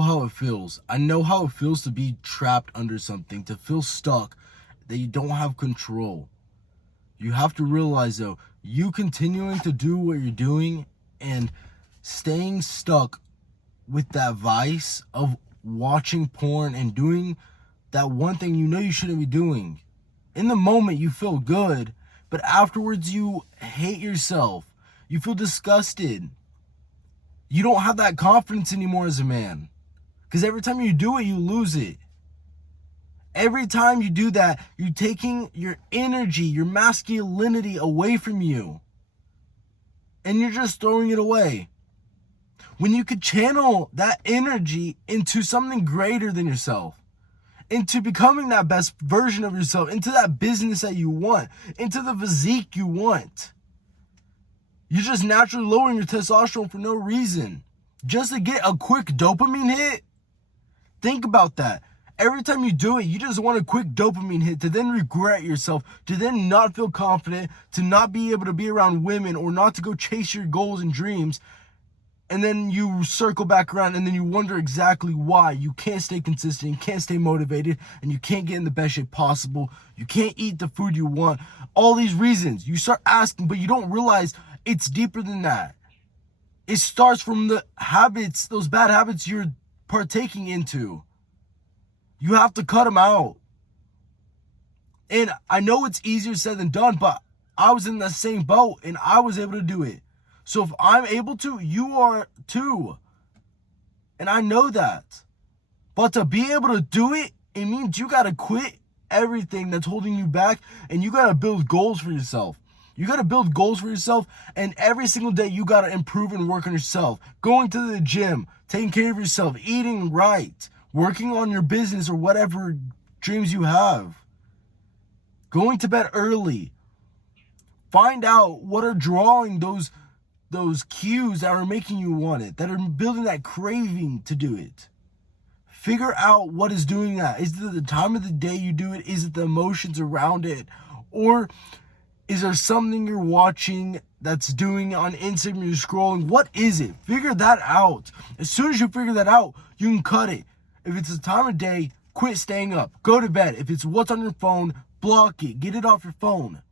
How it feels. I know how it feels to be trapped under something, to feel stuck, that you don't have control. You have to realize though, you continuing to do what you're doing and staying stuck with that vice of watching porn and doing that one thing you know you shouldn't be doing. In the moment you feel good, but afterwards you hate yourself. You feel disgusted. You don't have that confidence anymore as a man. Because every time you do it, you lose it. Every time you do that, you're taking your energy, your masculinity away from you. And you're just throwing it away. When you could channel that energy into something greater than yourself, into becoming that best version of yourself, into that business that you want, into the physique you want. You're just naturally lowering your testosterone for no reason. Just to get a quick dopamine hit. Think about that. Every time you do it, you just want a quick dopamine hit to then regret yourself, to then not feel confident, to not be able to be around women or not to go chase your goals and dreams. And then you circle back around and then you wonder exactly why you can't stay consistent, you can't stay motivated, and you can't get in the best shape possible. You can't eat the food you want. All these reasons. You start asking, but you don't realize it's deeper than that. It starts from the habits, those bad habits you're partaking into. You have to cut them out. And I know it's easier said than done, but I was in the same boat and I was able to do it. So if I'm able to, you are too. And I know that. But to be able to do it, it means you got to quit everything that's holding you back and you got to build goals for yourself. You got to build goals for yourself, and every single day you got to improve and work on yourself. Going to the gym, taking care of yourself, eating right, working on your business or whatever dreams you have. Going to bed early. Find out what are drawing those cues that are making you want it, that are building that craving to do it. Figure out what is doing that. Is it the time of the day you do it? Is it the emotions around it? Or is there something you're watching that's doing on Instagram, you're scrolling? What is it? Figure that out. As soon as you figure that out, you can cut it. If it's the time of day, quit staying up. Go to bed. If it's what's on your phone, block it. Get it off your phone.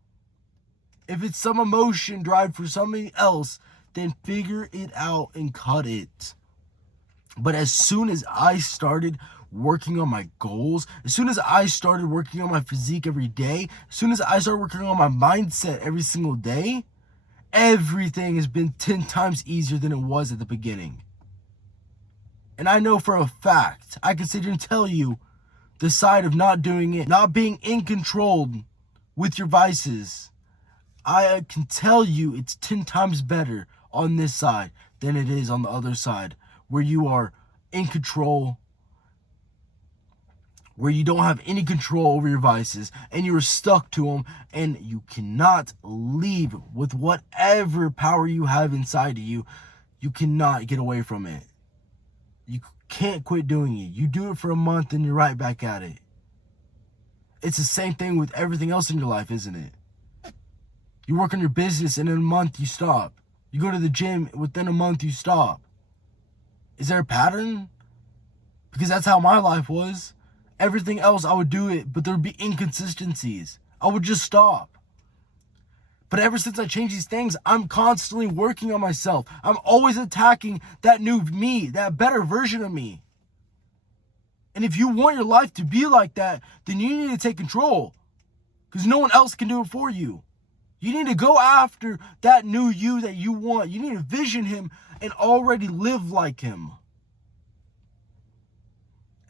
If it's some emotion drive for something else, then figure it out and cut it. But as soon as I started working on my goals, as soon as I started working on my physique every day, as soon as I started working on my mindset every single day, everything has been 10 times easier than it was at the beginning. And I know for a fact, I can sit here and tell you the side of not doing it, not being in control with your vices. I can tell you it's 10 times better on this side than it is on the other side, where you are in control, where you don't have any control over your vices and you're stuck to them and you cannot leave with whatever power you have inside of you. You cannot get away from it. You can't quit doing it. You do it for a month and you're right back at it. It's the same thing with everything else in your life, isn't it? You work on your business and in a month you stop. You go to the gym, within a month you stop. Is there a pattern? Because that's how my life was. Everything else I would do it, but there would be inconsistencies. I would just stop. But ever since I changed these things, I'm constantly working on myself. I'm always attacking that new me, that better version of me. And if you want your life to be like that, then you need to take control. Because no one else can do it for you. You need to go after that new you that you want. You need to vision him and already live like him.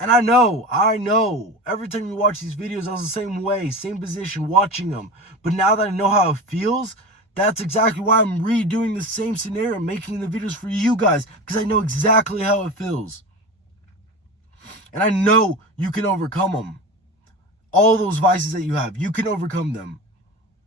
And I know, every time you watch these videos, I was the same way, same position, watching them. But now that I know how it feels, that's exactly why I'm redoing the same scenario, making the videos for you guys, because I know exactly how it feels. And I know you can overcome them. All those vices that you have, you can overcome them.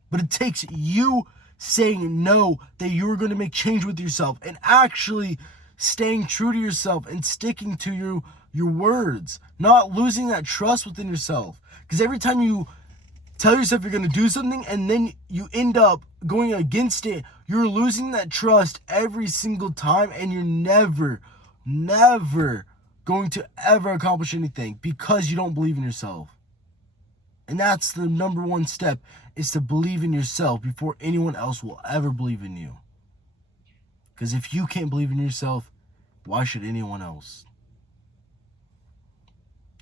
But it takes you saying no, that you're going to make change with yourself and actually staying true to yourself and sticking to your words, not losing that trust within yourself. Because every time you tell yourself you're going to do something and then you end up going against it, you're losing that trust every single time and you're never going to ever accomplish anything because you don't believe in yourself. And that's the number one step, is to believe in yourself before anyone else will ever believe in you. Because if you can't believe in yourself, why should anyone else?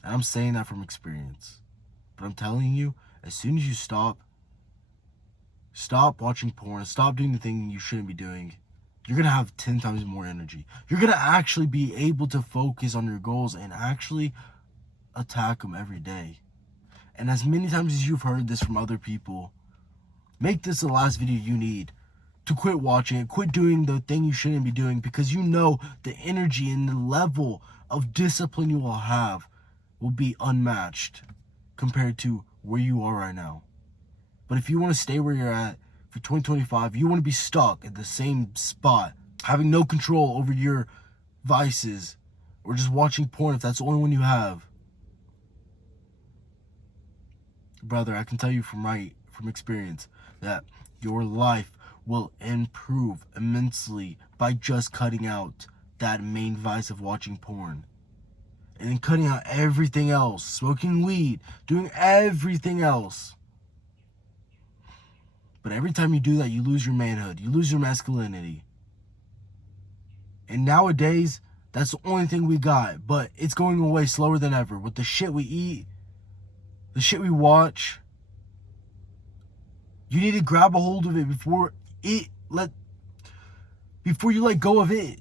And I'm saying that from experience. But I'm telling you, as soon as you stop watching porn, stop doing the thing you shouldn't be doing, you're going to have 10 times more energy. You're going to actually be able to focus on your goals and actually attack them every day. And as many times as you've heard this from other people, make this the last video you need to quit watching it, quit doing the thing you shouldn't be doing, because you know the energy and the level of discipline you will have will be unmatched compared to where you are right now. But if you want to stay where you're at for 2025, you want to be stuck at the same spot, having no control over your vices, or just watching porn if that's the only one you have. Brother, I can tell you from experience that your life will improve immensely by just cutting out that main vice of watching porn. And then cutting out everything else, smoking weed, doing everything else. But every time you do that, you lose your manhood, you lose your masculinity. And nowadays, that's the only thing we got, but it's going away slower than ever. With the shit we eat, the shit we watch, you need to grab a hold of it before you let go of it.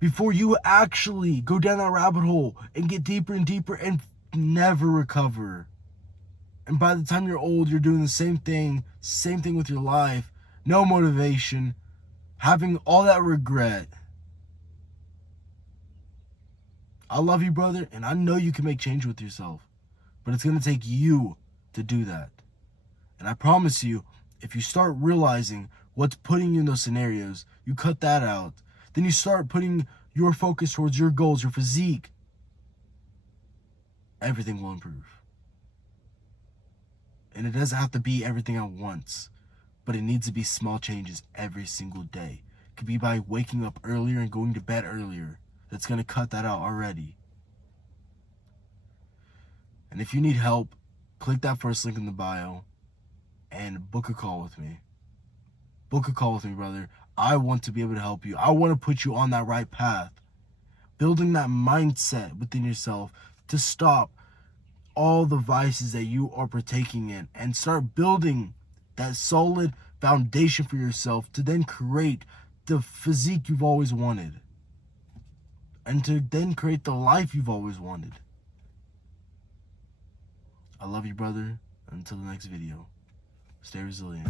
Before you actually go down that rabbit hole and get deeper and deeper and never recover. And by the time you're old, you're doing the same thing with your life. No motivation, having all that regret. I love you, brother, and I know you can make change with yourself. But it's going to take you to do that. And I promise you, if you start realizing what's putting you in those scenarios, you cut that out. Then you start putting your focus towards your goals, your physique. Everything will improve. And it doesn't have to be everything at once, but it needs to be small changes every single day. It could be by waking up earlier and going to bed earlier. That's going to cut that out already. And if you need help, click that first link in the bio and book a call with me. Book a call with me, brother. I want to be able to help you. I want to put you on that right path. Building that mindset within yourself to stop all the vices that you are partaking in and start building that solid foundation for yourself to then create the physique you've always wanted and to then create the life you've always wanted. I love you, brother. Until the next video, stay resilient.